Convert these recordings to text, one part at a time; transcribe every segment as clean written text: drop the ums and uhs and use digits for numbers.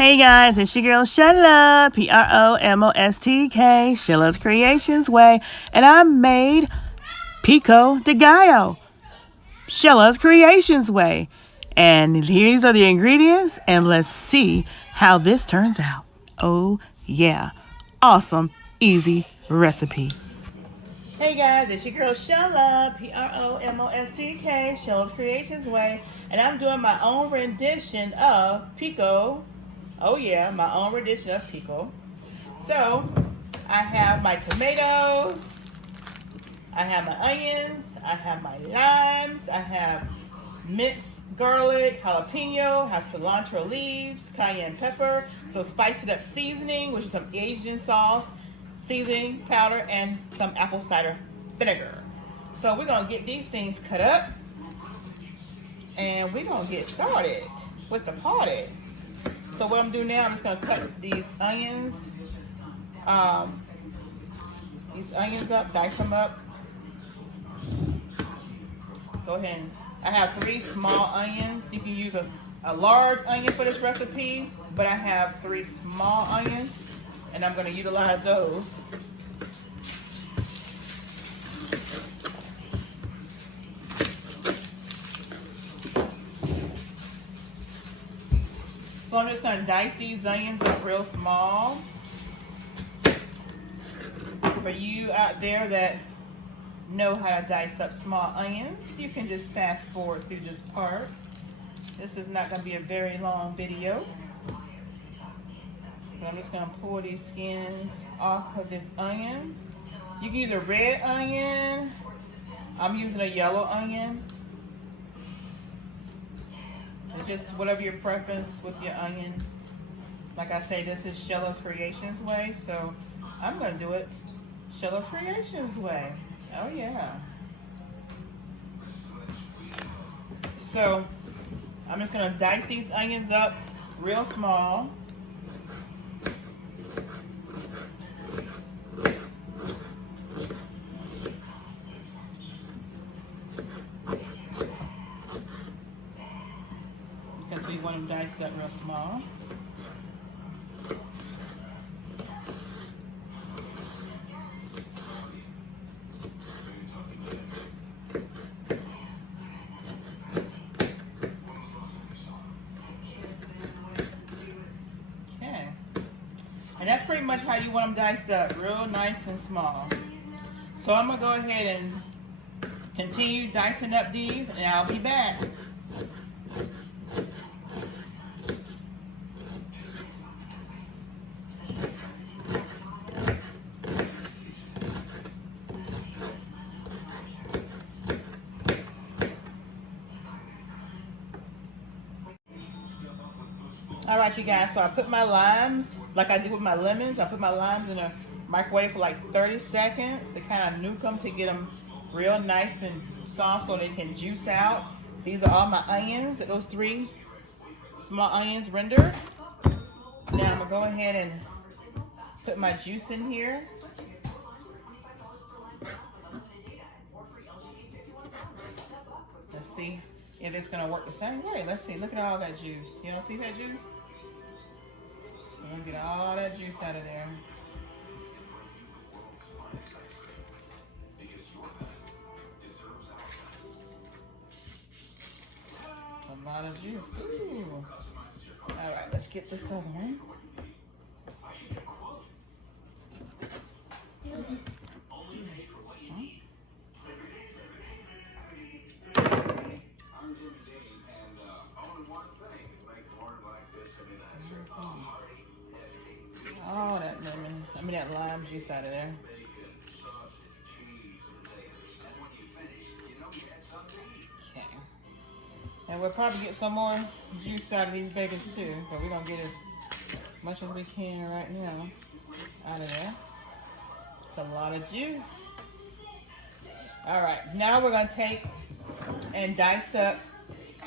Hey guys, it's your girl Sheila, PromoSTK, Sheila's Creations Way, and I made Pico de Gallo, Sheila's Creations Way. And these are the ingredients, and let's see how this turns out. Oh yeah, awesome, easy recipe. Hey guys, it's your girl Sheila, PromoSTK, Sheila's Creations Way, and I'm doing my own rendition of Pico. Oh yeah, my own rendition of Pico. So, I have my tomatoes, I have my onions, I have my limes, I have minced garlic, jalapeno, have cilantro leaves, cayenne pepper, some spiced up seasoning, which is some Asian sauce, seasoning powder, and some apple cider vinegar. So we're gonna get these things cut up, and we're gonna get started with the party. So what I'm doing now, I'm just gonna cut these onions up, dice them up. Go ahead and, I have 3 small onions. You can use a large onion for this recipe, but I have 3 small onions, and I'm gonna utilize those. So I'm just gonna dice these onions up real small. For you out there that know how to dice up small onions, you can just fast forward through this part. This is not gonna be a very long video. But I'm just gonna pull these skins off of this onion. You can use a red onion. I'm using a yellow onion. Just whatever your preference with your onion. Like I say, this is Sheila's Creations Way, so I'm gonna do it Sheila's Creations Way. Oh yeah. So I'm just gonna dice these onions up real small. Because we want them diced up real small. Okay. And that's pretty much how you want them diced up, real nice and small. So I'm gonna go ahead and continue dicing up these, and I'll be back. All right, you guys, so I put my limes, like I did with my lemons, I put my limes in a microwave for like 30 seconds to kind of nuke them to get them real nice and soft so they can juice out. These are all my onions, those 3 small onions rendered. Now I'm gonna go ahead and put my juice in here. Let's see if it's gonna work the same way. Let's see, look at all that juice. You don't see that juice? I'm gonna get all that juice out of there. A lot of juice. Ooh. All right, let's get this other one. All that lemon, that lime juice out of there. Okay. And we'll probably get some more juice out of these bacons too, but we're gonna get as much as we can right now out of there. It's a lot of juice. All right, now we're gonna take and dice up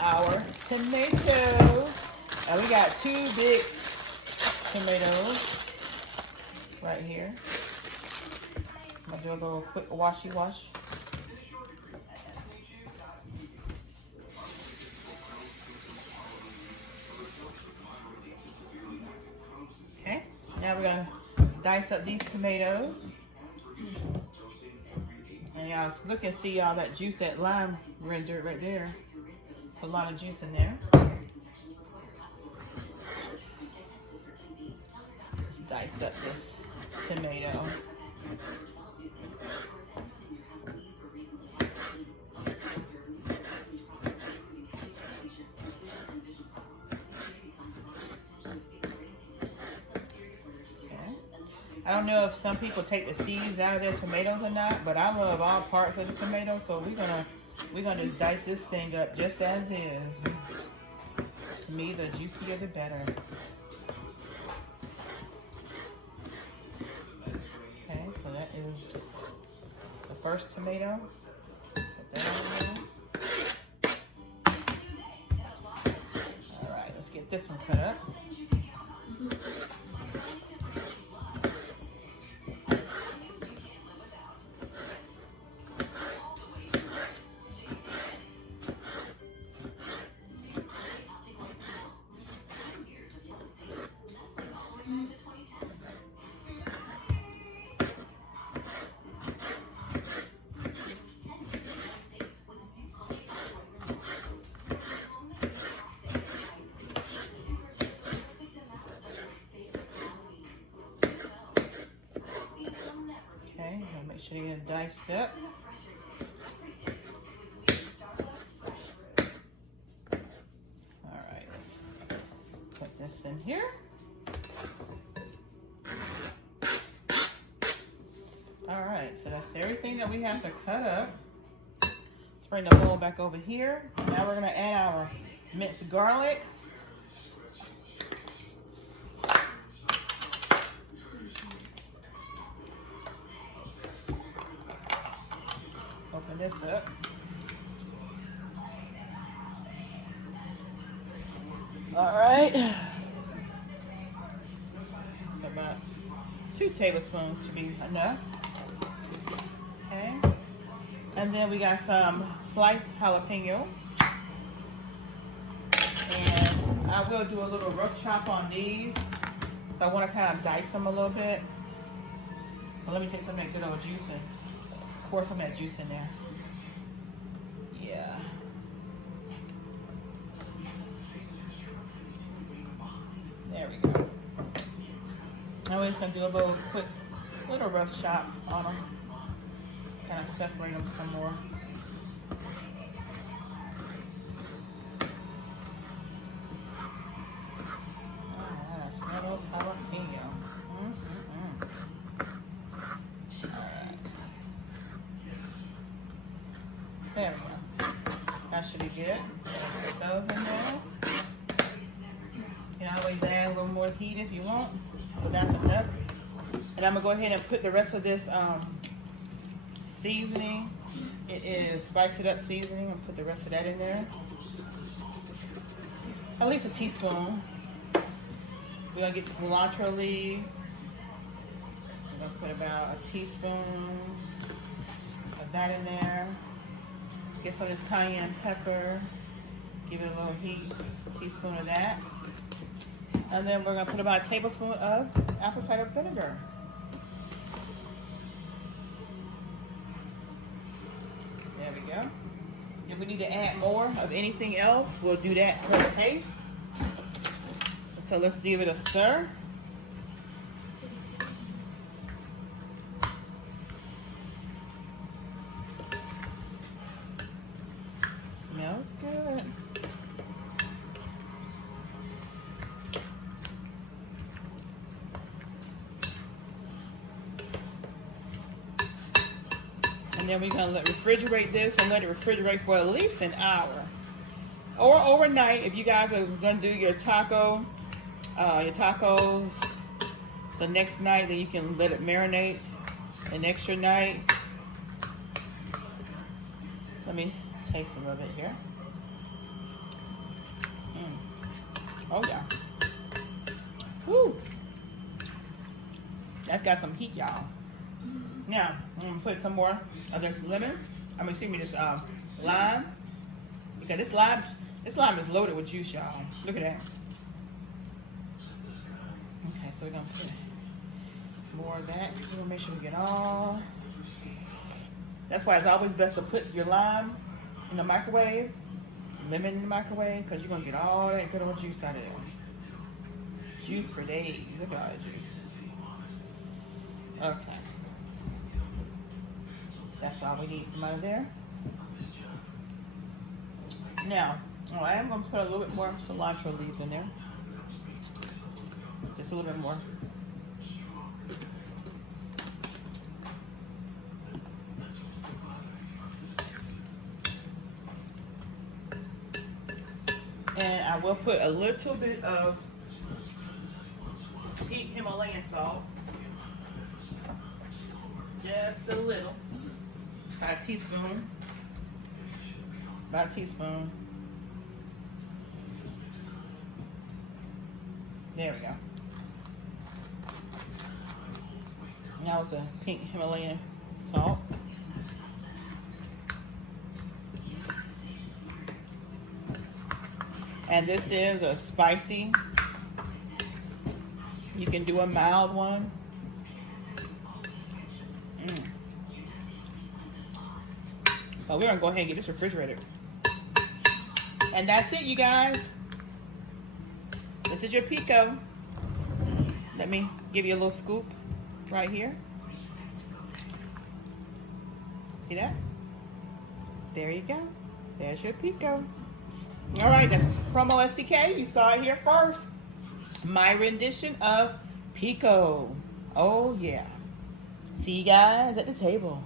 our tomatoes. We got 2 big tomatoes right here. I'm gonna do a little quick washy wash. Now we're gonna dice up these tomatoes. And y'all look and see all that juice, that lime rendered right there. It's a lot of juice in there. Let's dice up this tomato. I don't know if some people take the seeds out of their tomatoes or not, but I love all parts of the tomato, so we're gonna just dice this thing up just as is. To me, the juicier the better. Okay, so that is the first tomato. Put that on there. All right, let's get this one cut up. Make sure you get it diced up. All right, let's put this in here. All right, so that's everything that we have to cut up. Let's bring the bowl back over here. Now we're gonna add our minced garlic. Open this up. All right. So about 2 tablespoons should be enough. Okay. And then we got some sliced jalapeno. And I will do a little rough chop on these. So I want to kind of dice them a little bit. But let me take some of that good old juice and pour some of that juice in there. Yeah. There we go. Now we're just gonna do a little rough chop on them. Kind of separate them some more. Alright, I smell those jalapenos. There we go. That should be good. Put those in there. You can always add a little more heat if you want, but that's enough. And I'm gonna go ahead and put the rest of this seasoning. It is Spice It Up seasoning. I'll put the rest of that in there. At least a teaspoon. We're gonna get cilantro leaves. We're gonna put about a teaspoon of that in there. Get some of this cayenne pepper, give it a little heat, a teaspoon of that. And then we're gonna put about a tablespoon of apple cider vinegar. There we go. If we need to add more of anything else, we'll do that per taste. So let's give it a stir. Smells good. And then we're gonna refrigerate this and let it refrigerate for at least an hour. Or overnight, if you guys are gonna do your tacos the next night, then you can let it marinate an extra night. Let me taste a little bit here. Oh yeah. Woo! That's got some heat, y'all. Now, I'm gonna put some more of this lemon. This lime. Because this lime is loaded with juice, y'all. Look at that. Okay, so we're gonna put more of that. We'll make sure we get all. That's why it's always best to put your lime in the microwave, lemon in the microwave, because you're going to get all that good old juice out of there. Juice for days. Look at all that juice. Okay. That's all we need from out of there. Now, I am going to put a little bit more cilantro leaves in there. Just a little bit more. And I will put a little bit of pink Himalayan salt. Just a little. About a teaspoon. About a teaspoon. There we go. Now it's a pink Himalayan salt. And this is a spicy. You can do a mild one. But we're gonna go ahead and get this refrigerated. And that's it, you guys. This is your pico. Let me give you a little scoop right here. See that? There you go. There's your pico. All right, that's PromoSTK. You saw it here first. My rendition of pico. Oh yeah. See you guys at the table.